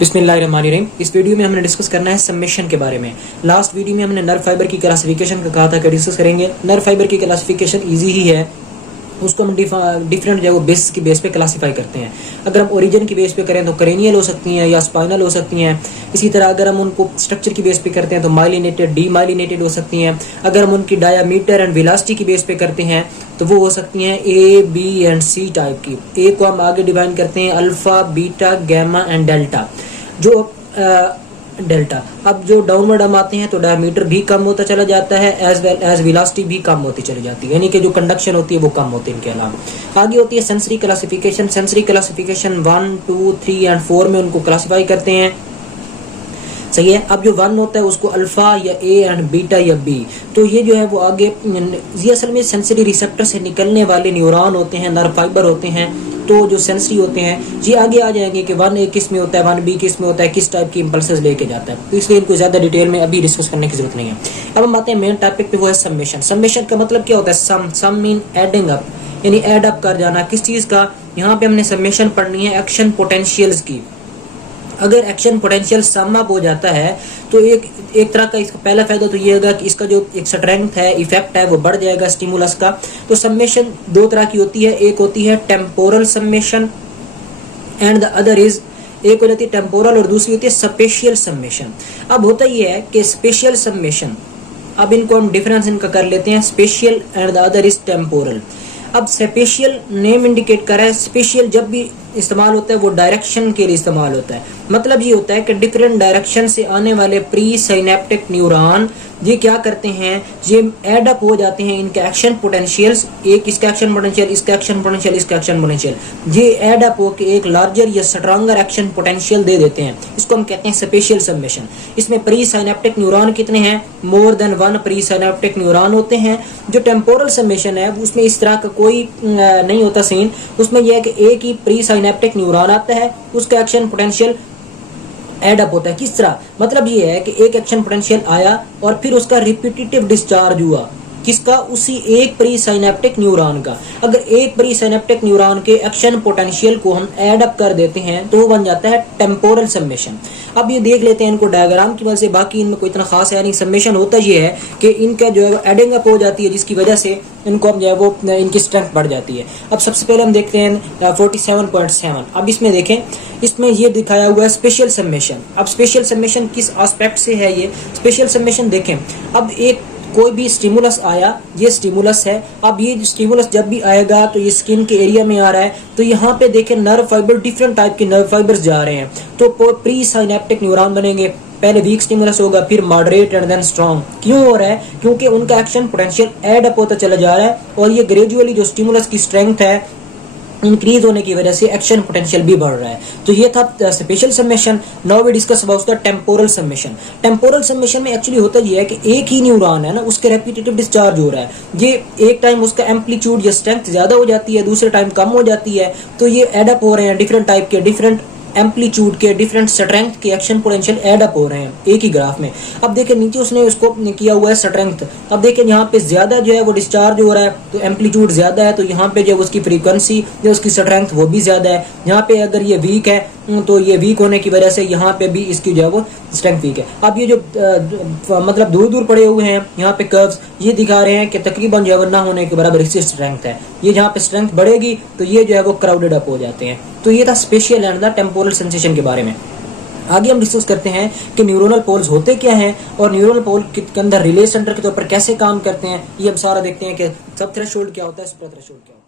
बिस्मिल्लाहिर्रहमानिर्रहीम। इस वीडियो में हमने डिस्कस करना है समेशन के बारे में। लास्ट वीडियो में हमने नर्व फाइबर की क्लासिफिकेशन का कहा था कि डिस्कस करेंगे। नर्व फाइबर की क्लासिफिकेशन इजी ही है, उसको हम डिफरेंट जो है वो बेस की बेस पे क्लासीफाई करते हैं। अगर हम ओरिजिन की बेस पे करें तो क्रेनियल हो सकती हैं या स्पाइनल हो सकती हैं। इसी तरह अगर हम उनको स्ट्रक्चर की बेस पे करते हैं तो माइलिनेटेड, डीमाइलिनेटेड हो सकती हैं। अगर हम उनकी डायामीटर एंड वेलोसिटी की बेस पे करते हैं तो वो हो सकती हैं A, B and C type की। ए को हम आगे डिवाइन करते हैं alpha, beta, gamma and delta. जो डेल्टा अब जो डाउनवर्ड हम आते हैं तो डायमीटर भी कम होता चला जाता है, एज वेल एज वेलोसिटी भी कम होती चली जाती है, यानी कि जो कंडक्शन होती है वो कम होती है इनके अलावा। आगे होती है sensory classification. Sensory classification 1, 2, 3 and 4 में उनको क्लासिफाई करते हैं। सही है। अब जो 1 होता है उसको अल्फा या ए एंड बीटा या बी, तो ये जो है वो आगे ये असल में सेंसरी रिसेप्टर से निकलने वाले न्यूरॉन होते हैं, नर्व फाइबर होते हैं। तो जो सेंसरी होते हैं ये आगे आ जाएंगे कि 1A किस में होता है, 1B किस में होता है, किस टाइप की इंपल्सेस लेके जाता है, तो इसलिए इनको ज्यादा डिटेल में अभी डिस्कस करने की जरूरत नहीं है। अब हम आते हैं मेन टॉपिक पे, वो है समेशन। समेशन का मतलब क्या होता है? सम मीन एडिंग अप, यानी एड अप कर जाना। किस चीज का? यहाँ पे हमने समेशन पढ़नी है एक्शन पोटेंशियल्स की। अगर एक्शन पोटेंशियल सम अप हो जाता है तो एक तरह का इसका पहला फायदा तो ये होगा कि इसका जो एक स्ट्रेंथ है, इफेक्ट है, वो बढ़ जाएगा स्टिमुलस का। तो समेशन दो तरह की होती है, एक होती है temporal summation and the other is, एक हो जाती है टेम्पोरल और दूसरी होती है स्पेशियल समेशन। अब होता ये है कि स्पेशियल समेशन, अब इनको हम डिफरेंस इनका कर लेते हैं, spatial and the other is temporal. अब स्पेशियल नेम इंडिकेट कर रहा है, स्पेशियल जब भी इस्तेमाल होता है वो डायरेक्शन के लिए इस्तेमाल होता है। मतलब ये होता है कि डिफरेंट डायरेक्शन से आने वाले प्री साइनेप्टिक न्यूरॉन ये क्या करते हैं, ये एड अप हो जाते हैं, इनके एक्शन पोटेंशियल्स, एक इसका एक्शन पोटेंशियल, इसका एक्शन पोटेंशियल, इसका एक्शन पोटेंशियल, ये एड अप होकर एक लार्जर या स्ट्रॉन्गर एक्शन पोटेंशियल दे देते हैं। इसको हम कहते हैं स्पेशियल समेशन। इसमें प्री साइनेप्टिक न्यूरॉन कितने हैं? More than 1 pre synaptic neuron होते हैं। जो टेम्पोरल समेशन है उसमें इस तरह का कोई नहीं होता सीन। उसमें यह है कि एक ही प्री साइनेप्टिक न्यूरॉन आता है, उसका एक्शन पोटेंशियल एड अप होता है। किस तरह? मतलब ये है कि एक एक्शन पोटेंशियल आया और फिर उसका रिपीटेटिव डिस्चार्ज हुआ। किसका? उसी एक प्री साइनेप्टिक न्यूरॉन का। अगर एक प्री साइनेप्टिक न्यूरॉन के एक्शन पोटेंशियल को हम एड अप कर देते हैं तो वो बन जाता है टेम्पोरल समेशन। अब ये देख लेते हैं इनको डायग्राम की वजह से, बाकी इनमें कोई इतना खास है नहीं। समेशन होता ये है कि इनका जो है एडिंग अप हो जाती है, जिसकी वजह से इनको हम जो है वो इनकी स्ट्रेंथ बढ़ जाती है। अब सबसे पहले हम देखते हैं 47.7। अब इसमें देखें, इसमें ये दिखाया हुआ है स्पेशल समेशन। अब स्पेशल समेशन किस एस्पेक्ट से है? ये स्पेशल समेशन देखें, अब एक कोई भी स्टिमुलस आया, ये स्टिमुलस है। अब ये स्टिमुलस जब भी आएगा तो ये स्किन के एरिया में आ रहा है, तो यहाँ पे देखें नर्व फाइबर, डिफरेंट टाइप के नर्व फाइबर्स जा रहे हैं। तो प्री साइनेप्टिक न्यूरॉन बनेंगे। पहले वीक स्टिमुलस होगा, फिर मॉडरेट एंड देन स्ट्रॉन्ग। क्यों हो रहा है? क्योंकि उनका एक्शन पोटेंशियल एड अप होता चला जा रहा है और ये ग्रेजुअली जो स्टिमुलस की स्ट्रेंथ है इंक्रीज होने की वजह से एक्शन पोटेंशियल भी बढ़ रहा है। तो ये था special summation. Now we discuss about the temporal summation. Temporal summation में एक्चुअली होता ये है कि एक ही न्यूरॉन है ना, उसके रेपिटेटिव डिस्चार्ज हो रहा है। ये एक टाइम उसका एम्पलीट्यूड या स्ट्रेंथ ज्यादा हो जाती है, दूसरे टाइम कम हो जाती है। तो ये एड अप हो रहे हैं, डिफरेंट टाइप के, डिफरेंट एम्पलीट्यूड के, डिफरेंट स्ट्रेंथ के एक्शन पोटेंशियल एड अप हो रहे हैं एक ही ग्राफ में। अब देखें नीचे उसने उसको किया हुआ है स्ट्रेंथ। अब देखें यहाँ पे ज्यादा जो है वो डिस्चार्ज हो रहा है, तो एम्पलीट्यूड ज्यादा है, तो यहाँ पे जो उसकी फ्रीक्वेंसी जो उसकी स्ट्रेंथ वो भी ज्यादा है। यहाँ पे अगर ये वीक है तो ये वीक होने की वजह से यहाँ पे भी इसकी जो है वो स्ट्रेंथ वीक है। अब ये जो मतलब दूर दूर पड़े हुए हैं यहाँ पे कर्व्स, ये दिखा रहे हैं कि तकरीबन जो है ना होने के बराबर इसकी स्ट्रेंथ है। ये जहाँ पे स्ट्रेंथ बढ़ेगी तो ये जो है वो क्राउडेड अप हो जाते हैं। तो ये था spatial and the temporal sensation के बारे में। आगे हम डिस्कस करते हैं कि न्यूरोनल पोल्स होते क्या हैं और न्यूरोनल पोल के अंदर रिले सेंटर के तौर पर कैसे काम करते हैं। ये हम सारा देखते हैं कि सब थ्रेशोल्ड क्या होता है, सुपर थ्रेशोल्ड क्या होता है।